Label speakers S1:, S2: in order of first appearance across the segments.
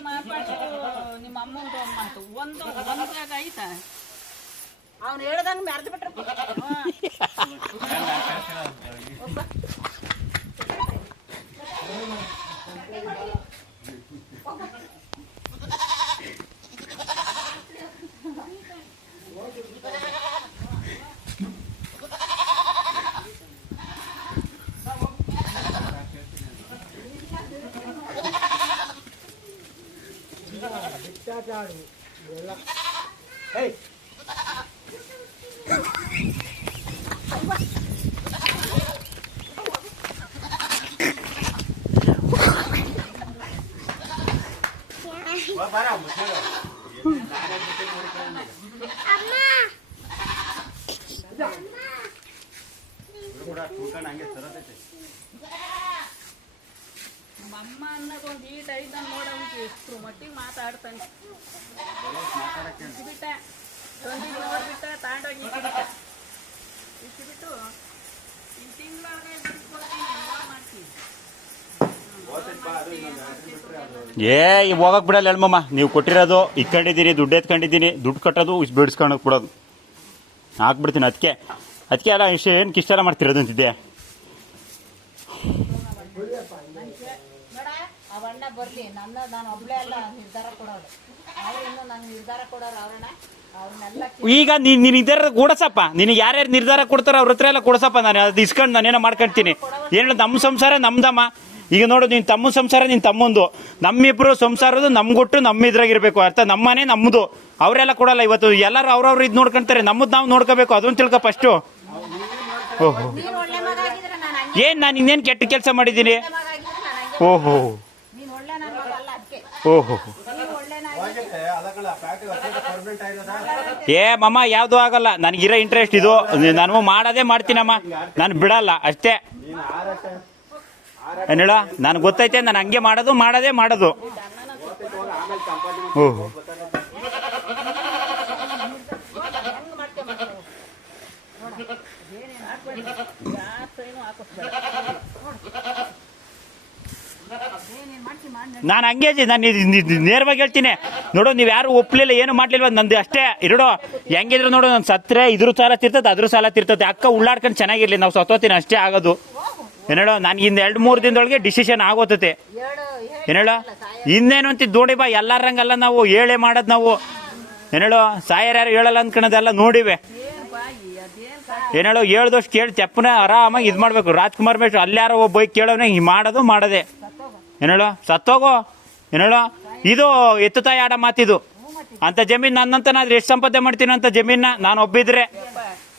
S1: ಒಂದು ಮಾತಾಡು ನಿಮ್ಮ ಒಂದು ಮಾತು. ಒಂದು ಒಂದ್ರಾಗ ಐತಾ?
S2: ಅವ್ನು ಹೇಳ್ದಂಗೆ ಮೆರ್ದು ಬಿಟ್ರಪ್ಪ
S1: ನಮ್ಮ ಅಮ್ಮ ಅನ್ನೋದೊಂದು ಈಟ್ ಐದು ನೋಡೋಂಗೆ ಎಷ್ಟು ಮಟ್ಟಿಗೆ ಮಾತಾಡ್ತಾನೆ. ಬಿಟ್ಟ ಒಂದಿಗೆ ನೋಡ್ಬಿಟ್ಟ, ತಾಂಡೋಗಿ ಇಕ್ಕಿಬಿಟ್ಟ ಇಕ್ಕಿಬಿಟ್ಟು ಇನ್ನು ತಿಂಗಳೊಳಗೆ
S3: ಏ ಹೋಗಕ್ ಬಿಡಲ್ಲ ಹೆಣ್ಮಮ್ಮ ನೀವು ಕೊಟ್ಟಿರೋದು ಇಕ್ಕೊಂಡಿದ್ದೀನಿ ದುಡ್ಡು ಎತ್ಕೊಂಡಿದ್ದೀನಿ. ದುಡ್ಡು ಕಟ್ಟೋದು ಬಿಡಿಸ್ಕೊಳಕ್ ಬಿಡೋದು. ಹಾಕ್ಬಿಡ್ತೀನಿ ಅದಕ್ಕೆ ಅದಕ್ಕೆ ಅಲ್ಲ, ಇಷ್ಟು, ಏನು ಕಿಷ್ಟೆಲ್ಲ ಮಾಡ್ತಿರೋದು ಅಂತಿದ್ದೆ
S2: ಬರ್ಲಿ ನನ್ನ ನಾನು ಒಬ್ಳೆ ಅಲ್ಲ ನಿರ್ಧಾರ ಕೊಡೋದು ಆದ್ರೆ ಇನ್ನು ನಿರ್ಧಾರ ಕೊಡೋರು ಅವ್ರಣ್ಣ ಅವ್ರನ್ನೆಲ್ಲ
S3: ಈಗ ನೀನ್ ನೀನ್ ಇದರ ಕೊಡಸಪ್ಪ. ನಿನಗೆ ಯಾರ್ಯಾರು ನಿರ್ಧಾರ ಕೊಡ್ತಾರ ಅವ್ರ ಹತ್ರ ಎಲ್ಲ ಕೊಡಸಪ್ಪ ನಾನು. ಅದು ಇಸ್ಕೊಂಡು ನಾನೇನೋ ಮಾಡ್ಕೊಂತೀನಿ. ಏನು ನಮ್ಮ ಸಂಸಾರ ನಮ್ದಮ್ಮ. ಈಗ ನೋಡು ನಿನ್ ತಮ್ಮ ಸಂಸಾರ ನಿನ್ ತಮ್ಮಂದು. ನಮ್ಮಿಬ್ರು ಸಂಸಾರದು ನಮ್ಗೊಟ್ಟು ನಮ್ಮ ಇದ್ರಾಗಿರ್ಬೇಕು ಅರ್ಥ? ನಮ್ಮನೆ ನಮ್ಮದು ಅವರೆಲ್ಲ ಕೊಡಲ್ಲ ಇವತ್ತು. ಎಲ್ಲರೂ ಅವ್ರವ್ರು ಇದು ನೋಡ್ಕೊಂತಾರೆ. ನಮ್ಮದು ನಾವು ನೋಡ್ಕೋಬೇಕು. ಅದೊಂದ್ ತಿಳ್ಕೊ ಫಸ್ಟು ಓಹೋ. ಏನು ನಾನು ಇನ್ನೇನು ಕೆಟ್ಟ ಕೆಲಸ ಮಾಡಿದ್ದೀನಿ? ಓಹೋ. ಓಹೋ. ಏ ಮಮ್ಮ ಯಾವ್ದು ಆಗಲ್ಲ. ನನಗಿರೋ ಇಂಟ್ರೆಸ್ಟ್ ಇದು. ನಾನು ಮಾಡೋದೇ ಮಾಡ್ತೀನಮ್ಮ. ನಾನು ಬಿಡಲ್ಲ ಅಷ್ಟೇ. ಏನೇಳ ಹೇಳ? ನನಗೆ ಗೊತ್ತೈತೆ ನಾನು ಹಂಗೆ ಮಾಡೋದು ಮಾಡೋದೇ ಮಾಡೋದು. ಓಹೋ
S2: ಹೆಂಗ್ ಮಾಡ್ತೀಯ ಮಾಡ್ತೀಯ
S1: ಜಾಸ್ತಿ ಏನು ಹಾಕಿಸ್ಬೇಡ
S2: ಏನೇನು ಮಾಡ್ತೀವಿ ಮಾಡಿ
S3: ನಾನು ಹಂಗೆ. ನಾನು ನೇರವಾಗಿ ಹೇಳ್ತೀನಿ. ನೋಡು, ನೀವು ಯಾರು ಒಪ್ಪಲಿಲ್ಲ ಏನು ಮಾಡ್ಲಿಲ್ವ ನಂದು ಅಷ್ಟೇ. ಇರೋಡು, ಹೆಂಗಿದ್ರು ನೋಡು, ನಾನು ಸತ್ರೆ ಇದ್ರ ಸಾಲ ತಿರ್ತದೆ ಅದ್ರ ಸಾಲ ತಿರ್ತದೆ. ಅಕ್ಕ ಉಳ್ಳಾಡ್ಕೊಂಡು ಚೆನ್ನಾಗಿರ್ಲಿ, ನಾವು ಸತ್ತೋತೀನಿ ಅಷ್ಟೇ ಆಗೋದು. ಏನೇಳೋ ನಾನು ಇನ್ನು ಎರಡು ಮೂರು ದಿನದೊಳಗೆ ಡಿಸಿಷನ್ ಆಗೋತತೆ. ಏನೇಳು ಇನ್ನೇನು ಅಂತಿದ್ದು ನೋಡಿ ಬಾ ಎಲ್ಲರಂಗಲ್ಲ ನಾವು, ಹೇಳೇ ಮಾಡೋದು ನಾವು. ಏನೇಳೋ ಸಾಯರ್ ಯಾರು ಹೇಳಲ್ಲ ಅಂದ್ಕೊಳ್ಳೋದೆಲ್ಲ ನೋಡಿವೆ. ಏನೇಳು ಹೇಳ್ದಷ್ಟು ಕೇಳಿ ತೆಪ್ಪನೇ ಆರಾಮಾಗಿ ಇದು ಮಾಡಬೇಕು. ರಾಜ್ಕುಮಾರ್ ಮೇಷ್ಟ್ರು ಅಲ್ಲಾರೋ ಒಬ್ಬ ಬೈಕ್ ಕೇಳೋನೇ ಮಾಡೋದು ಮಾಡೋದೆ. ಏನೇಳೋ? ಸತ್ತೋಗೋ. ಏನಳ? ಇದು ಎತ್ತು ತಾಯಿ ಆಡ ಮಾತಿದು. ಅಂತ ಜಮೀನ್ ನನ್ನಂತ ನಾನು ಎಷ್ಟು ಸಂಪಾದನೆ ಮಾಡ್ತೀನಿ ಅಂತ ಜಮೀನ್ ನಾನು ಒಬ್ಬಿದ್ರೆ?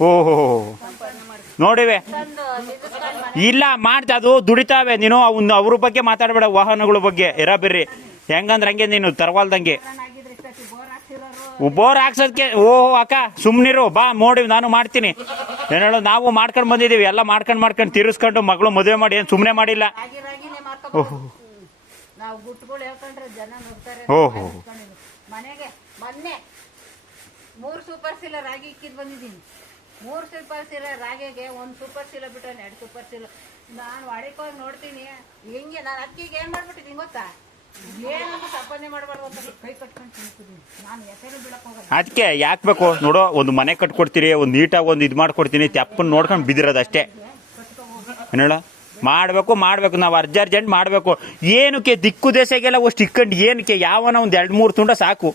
S3: ಓಹೋ. ನೋಡಿವೆ. ಇಲ್ಲ ಮಾಡ್ತಾ ಅದು ದುಡಿತಾವೆ. ನೀನು ಅವ್ನ ಅವ್ರ ಬಗ್ಗೆ ಮಾತಾಡಬೇಡ, ವಾಹನಗಳ ಬಗ್ಗೆ. ಇರ ಬಿರ್ರಿ. ಹೆಂಗಂದ್ರೆ ಹಂಗೆ ನೀನು, ತರವಾಲ್ದಂಗೆ.
S2: ಬೋರ್
S3: ಹಾಕ್ಸೋದಕ್ಕೆ ಓಹೋ, ಅಕ್ಕ, ಸುಮ್ನಿರು, ಬಾ, ನೋಡಿ, ನಾನು ಮಾಡ್ತೀನಿ. ಏನೇಳು? ನಾವು ಮಾಡ್ಕೊಂಡು ಬಂದಿದ್ದೀವಿ. ಎಲ್ಲ ಮಾಡ್ಕೊಂಡು ಮಾಡ್ಕೊಂಡು ತೀರಿಸ್ಕೊಂಡು ಮಗಳು ಮದುವೆ ಮಾಡಿ, ಏನು ಸುಮ್ಮನೆ ಮಾಡಿಲ್ಲ? ಓಹೋ.
S2: ನಾವು ಗುಟ್ಟುಗಳು ಹೇಳ್ಕೊಂಡ್ರೆ ಜನ ನೋಡ್ತಾರೆ
S3: ಓಹೋ.
S2: ಮನೆಗೆ ಮೊನ್ನೆ ಮೂರು ಸೂಪರ್ ಸೀಲ ರಾಗಿ ಇಕ್ಕಿದ್ ಬಂದಿದ್ದೀನಿ. ಮೂರು ಸೂಪರ್ ಸೀಲ ರಾಗಿಗೆ ಒಂದು ಸೂಪರ್ ಸೀಲ ಬಿಟ್ಟು ಎರಡು ಸೂಪರ್ ಸೀಲ ನಾನು ಹೋಗಿ ನೋಡ್ತೀನಿ. ಹೆಂಗೆ ನಾನು ಅಕ್ಕಿಗೆ ಏನು ಮಾಡ್ಬಿಟ್ಟಿದ್ದೀನಿ ಗೊತ್ತಾ?
S3: ಅದಕ್ಕೆ ಯಾಕೆ ಬೇಕು ನೋಡೋ ಒಂದು ಮನೆ ಕಟ್ಕೊಡ್ತೀರಿ ಒಂದು ನೀಟಾಗಿ ಒಂದು ಇದು ಮಾಡ್ಕೊಡ್ತೀನಿ ತೆಪ್ಪನ್ನು ನೋಡ್ಕೊಂಡು ಬಿದ್ದಿರೋದು ಅಷ್ಟೇ. ಏನೇಳ ಮಾಡಬೇಕು ಮಾಡಬೇಕು. ನಾವು ಅರ್ಜ ಅರ್ಜೆಂಟ್ ಮಾಡಬೇಕು. ಏನಕ್ಕೆ ದಿಕ್ಕು ದೇಶಗೆಲ್ಲ ಅಷ್ಟು ಇಕ್ಕಂಡು ಏನಕ್ಕೆ ಯಾವನ ಒಂದು ಎರಡು ಮೂರು ತುಂಡ ಸಾಕು.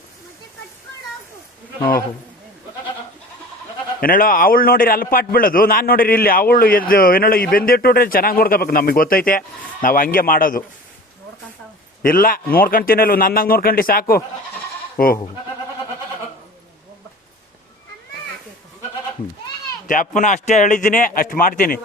S3: ಓಹೋ. ಏನೇಳೋ ಅವಳು ನೋಡಿರಿ ಅಲ್ಪಾಟ್ ಪಾಟ್ ಬೀಳೋದು ನಾನು ನೋಡಿರಿ ಇಲ್ಲಿ ಅವಳು ಎದ್ದು ಏನೇಳೋ ಈ ಬೆಂದಿಟ್ಟು ನೋಡ್ರಿ ಚೆನ್ನಾಗಿ ನೋಡ್ಕೋಬೇಕು. ನಮಗೆ ಗೊತ್ತೈತೆ ನಾವು ಹಂಗೆ ಮಾಡೋದು. ಇಲ್ಲ ನೋಡ್ಕೊಂತೀನಲ್ಲ ನನ್ನಂಗೆ ನೋಡ್ಕೊಂಡು ಸಾಕು. ಓಹೋ. ಟ್ಯಾಪ್ನ ಅಷ್ಟೇ ಹೇಳಿದ್ದೀನಿ ಅಷ್ಟು ಮಾಡ್ತೀನಿ.